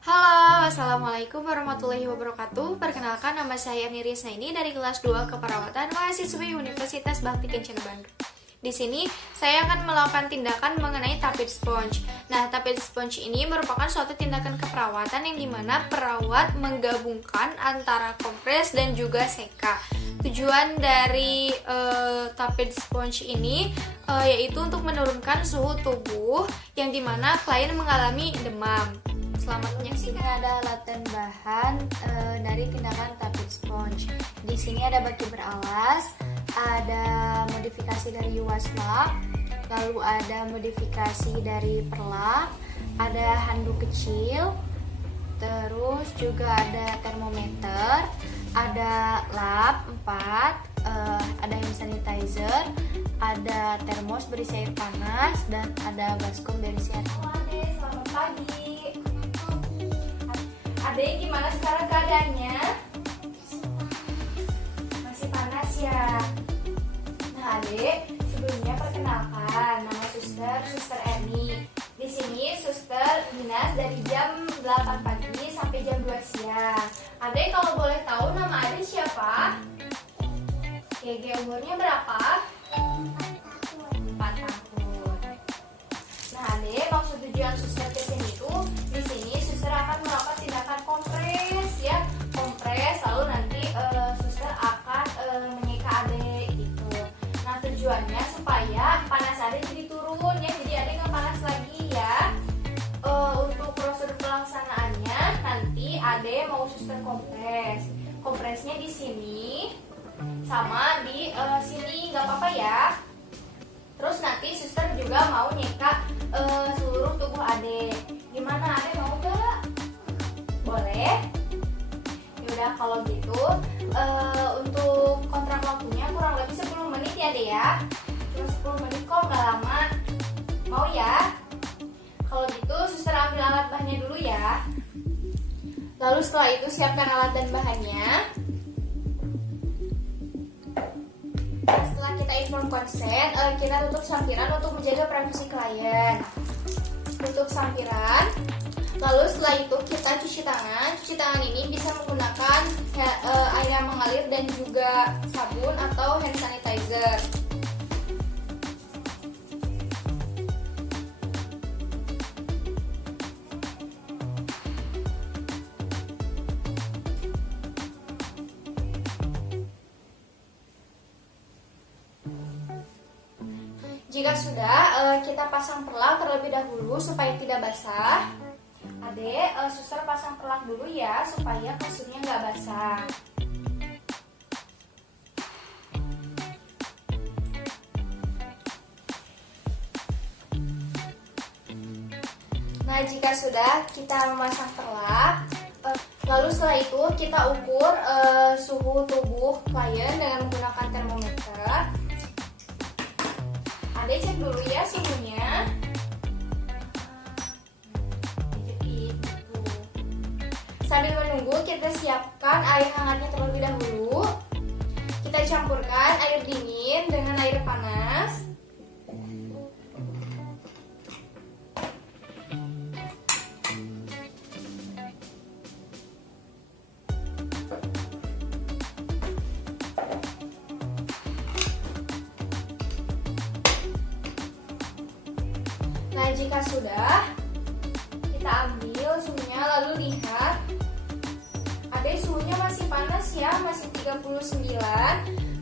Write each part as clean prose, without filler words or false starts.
Halo, Assalamualaikum warahmatullahi wabarakatuh. Perkenalkan, nama saya Nirisna ini dari kelas 2 Keperawatan mahasiswi Universitas Bakti Kencana Bandung. Di sini saya akan melakukan tindakan mengenai tapir sponge. Nah, tapir sponge ini merupakan suatu tindakan keperawatan yang dimana perawat menggabungkan antara kompres dan juga seka. Tujuan dari tapir sponge ini yaitu untuk menurunkan suhu tubuh yang dimana klien mengalami demam. Selamat menyaksikan. Ini ada alat dan bahan dari tindakan tapir sponge. Di sini ada baki beralas, ada modifikasi dari Yuwaslab, lalu ada modifikasi dari perlak, ada handuk kecil, terus juga ada termometer, ada lap 4, ada hand sanitizer, ada termos berisi air panas, dan ada baskom berisi air hangat. Halo Ade, selamat pagi. Ade, gimana sekarang keadaannya? Masih panas ya? Nah Ade, sebelumnya perkenalkan, nama Suster Erni. Di sini Suster dinas dari jam 8 pagi sampai jam 2 siang. Ade, kalau boleh tahu nama Ade siapa? GG umurnya berapa? 4 tahun. Nah Ade, maksud tujuan Suster ke sini tuh, di sini Suster akan melakukan tindakan kompres ya. Kompres, lalu nanti Suster akan menyeka Ade gitu. Nah tujuannya supaya panas Ade jadi turun ya, jadi Ade nggak panas lagi ya. Untuk prosedur pelaksanaannya nanti Ade mau Suster kompres. Kompresnya di sini sama di sini nggak apa-apa ya. Terus nanti Suster juga mau nyeka seluruh tubuh Ade. Gimana, Ade mau gak? Boleh? Yaudah kalau gitu untuk kontrak waktunya kurang lebih 10 menit ya Ade ya. Cuma 10 menit kok, gak lama. Mau ya? Kalau gitu Suster ambil alat bahannya dulu ya. Lalu setelah itu siapkan alat dan bahannya. Setelah kita inform konsen, kita tutup sampiran untuk menjaga privasi klien. Tutup sampiran. Lalu setelah itu kita cuci tangan. Cuci tangan ini bisa menggunakan air yang mengalir dan juga sabun atau hand sanitizer. Jika sudah, kita pasang perlak terlebih dahulu supaya tidak basah. Ade, Suster pasang perlak dulu ya supaya kasurnya nggak basah. Nah, jika sudah kita memasang perlak, lalu setelah itu kita ukur suhu tubuh klien dengan menggunakan termometer. Ade cek dulu ya suhunya. Sambil menunggu, kita siapkan air hangatnya terlebih dahulu. Kita campurkan air dingin dengan air panas. Nah, jika sudah, kita ambil suhunya lalu lihat. Ade, suhunya masih panas ya, masih 39.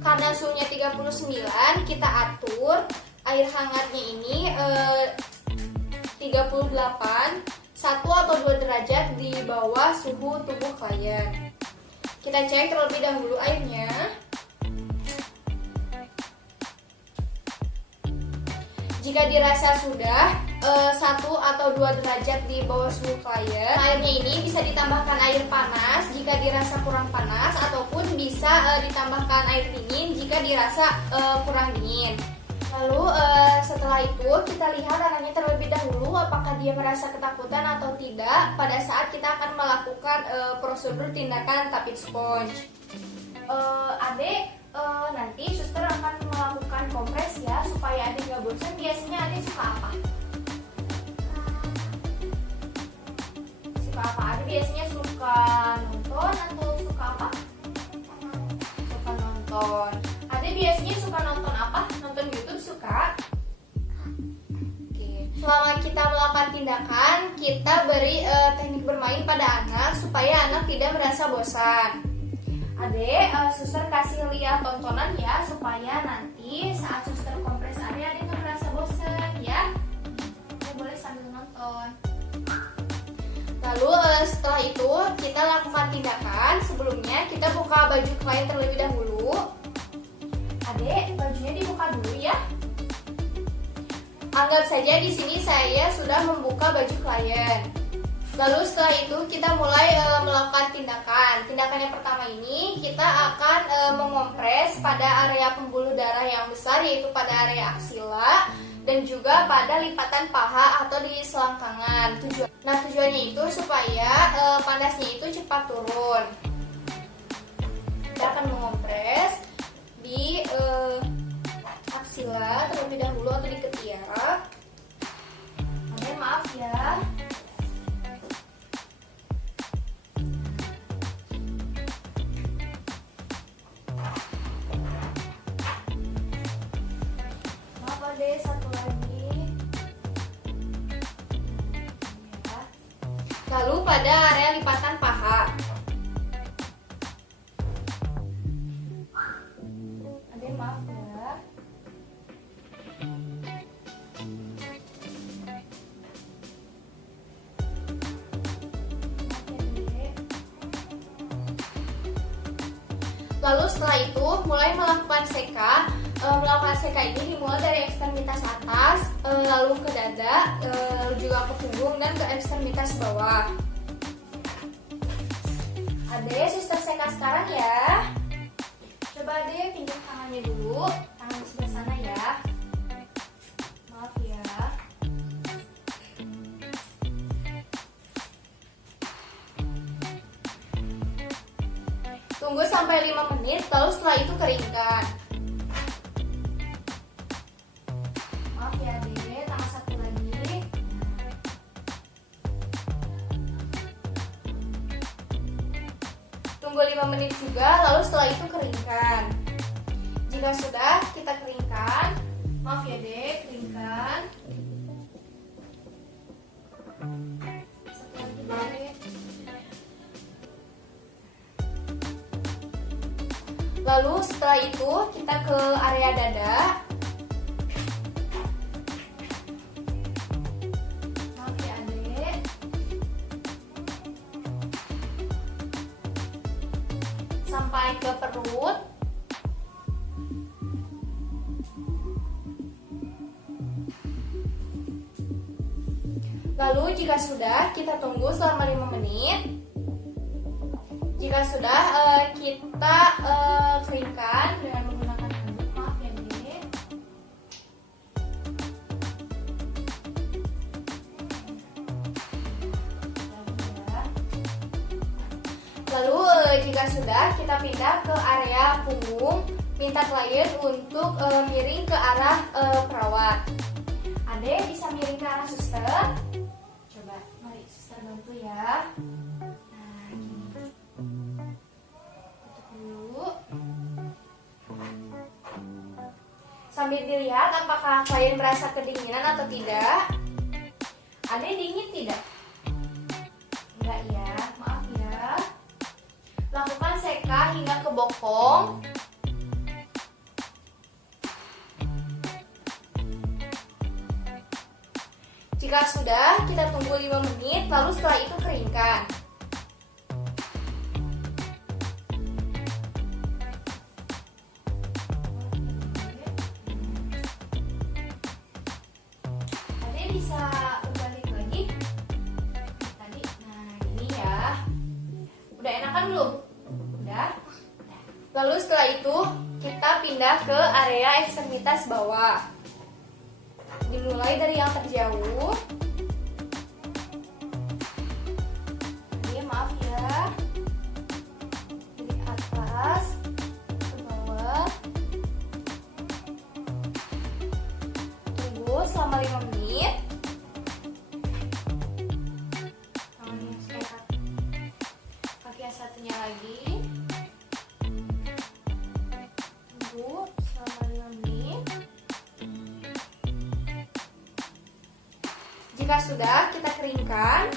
Karena suhunya 39, kita atur air hangatnya ini 38, 1 atau 2 derajat di bawah suhu tubuh klien. Kita cek terlebih dahulu airnya. Jika dirasa sudah 1 atau 2 derajat di bawah suhu klien, airnya ini bisa ditambahkan air panas jika dirasa kurang panas, ataupun bisa ditambahkan air dingin jika dirasa kurang dingin. Lalu setelah itu kita lihat anaknya terlebih dahulu apakah dia merasa ketakutan atau tidak pada saat kita akan melakukan prosedur tindakan tapir sponge. Ade, nanti Suster akan melakukan kompres ya supaya Ade nggak bosan. Biasanya Ade suka apa? Suka apa? Ade biasanya suka nonton atau suka apa? Suka nonton. Ade biasanya suka nonton apa? Nonton YouTube suka? Oke. Selama kita melakukan tindakan, kita beri teknik bermain pada anak supaya anak tidak merasa bosan. Ade, suster kasih lihat tontonan ya supaya nanti saat suster kompres Ade nggak merasa bosan ya. Ade boleh sambil nonton. Lalu setelah itu kita lakukan tindakan. Sebelumnya kita buka baju klien terlebih dahulu. Ade, bajunya dibuka dulu ya. Anggap saja di sini saya sudah membuka baju klien. Lalu setelah itu kita mulai melakukan tindakan. Tindakan yang pertama ini kita akan mengompres pada area pembuluh darah yang besar, yaitu pada area aksila dan juga pada lipatan paha atau di selangkangan. Tujuannya itu supaya panasnya itu cepat turun. Kita akan mengompres di aksila terlebih dahulu atau di ketiak. Maaf ya. Satu lagi ya. Lalu pada area lipatan paha. Ade maaf ya. Lalu setelah itu mulai melakukan seka. Melakukan seka ini dimulai dari ekstremitas atas, lalu ke dada, lalu juga ke punggung dan ke ekstremitas bawah. Ade, suster seka sekarang ya. Coba Ade pinjam tangannya dulu, tangan sebelah sana ya. Maaf ya. Tunggu sampai 5 menit, lalu setelah itu keringkan. Maaf ya Ade, tambah satu lagi. Tunggu 5 menit juga, lalu setelah itu keringkan. Jika sudah, kita keringkan. Maaf ya Ade, keringkan. Satu lagi Ade. Lalu setelah itu kita ke area dada. Maaf ya Ade. Sampai ke perut. Lalu jika sudah, kita tunggu selama 5 menit. Jika sudah, kita keringkan dengan menggunakan handuk. Maaf ya Ade. Lalu jika sudah, kita pindah ke area punggung. Minta klien untuk miring ke arah perawat. Ade bisa miring ke arah suster. Coba, mari suster bantu ya. Sambil dilihat apakah klien merasa kedinginan atau tidak. Ade dingin tidak? Enggak ya, maaf ya. Lakukan seka hingga ke bokong. Jika sudah, kita tunggu 5 menit, lalu setelah itu keringkan. Bisa balik lagi tadi. Nah gini ya. Udah enakan belum? Udah. Lalu setelah itu kita pindah ke area ekstremitas bawah. Dimulai dari yang terjauh. Ini maaf ya. Dari atas ke bawah. Tunggu selama 5 menit. Tangannya supaya Jika sudah, kita keringkan.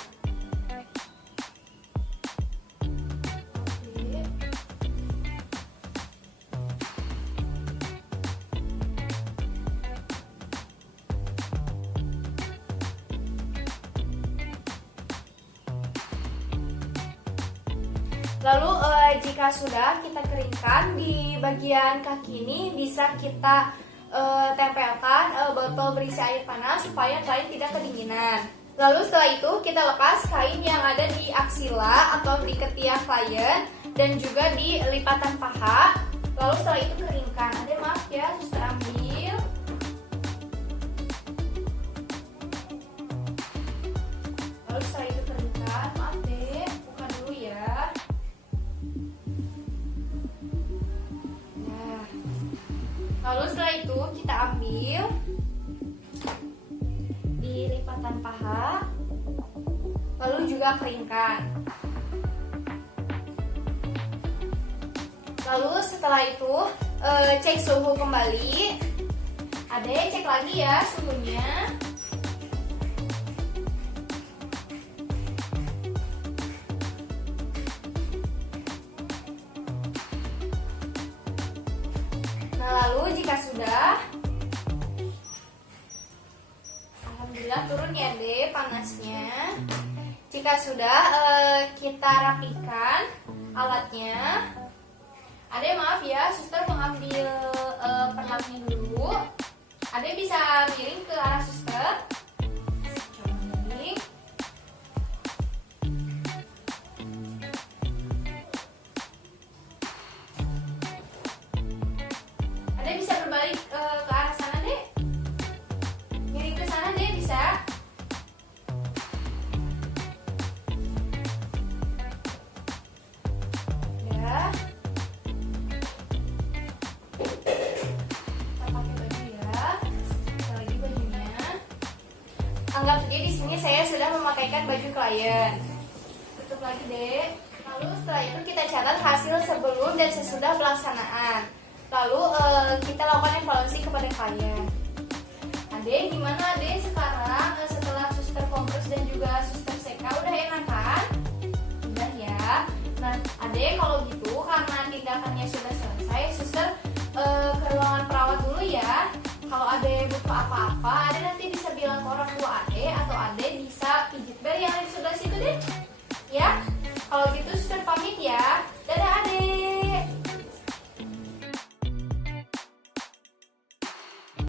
Lalu jika sudah kita keringkan, di bagian kaki ini bisa kita tempelkan botol berisi air panas supaya klien tidak kedinginan. Lalu setelah itu kita lepas kain yang ada di aksila atau di ketiak klien dan juga di lipatan paha. Lalu setelah itu keringkan. Adek maaf ya, suster ambil. Lalu setelah itu keringkan, maaf deh, buka dulu ya. Lalu setelah itu kita ambil di lipatan paha, lalu juga keringkan. Lalu setelah itu cek suhu kembali. Adek cek lagi ya suhunya. Nah, lalu jika sudah, alhamdulillah turun ya deh panasnya. Jika sudah, kita rapikan alatnya. Adek maaf ya, suster mengambil perlapnya dulu. Adek bisa miring ke arah suster. Coba miring. Adek bisa berbalik ke arah sana deh. Miring ke sana deh bisa. Ya. Kita pakai baju ya. Kita lagi bajunya. Anggap saja di sini saya sudah memakaikan baju klien. Tutup lagi deh. Lalu setelah itu kita catat hasil sebelum dan sesudah pelaksanaan. Lalu kita lakukan evaluasi kepada klien. Adek, gimana adek sekarang setelah suster kompres dan juga suster seka udah enakan? Udah ya. Nah, adek kalau gitu karena tindakannya sudah selesai, suster ke ruangan perawat dulu ya. Kalau adek butuh apa-apa, adek nanti bisa bilang ke orang tua adek atau adek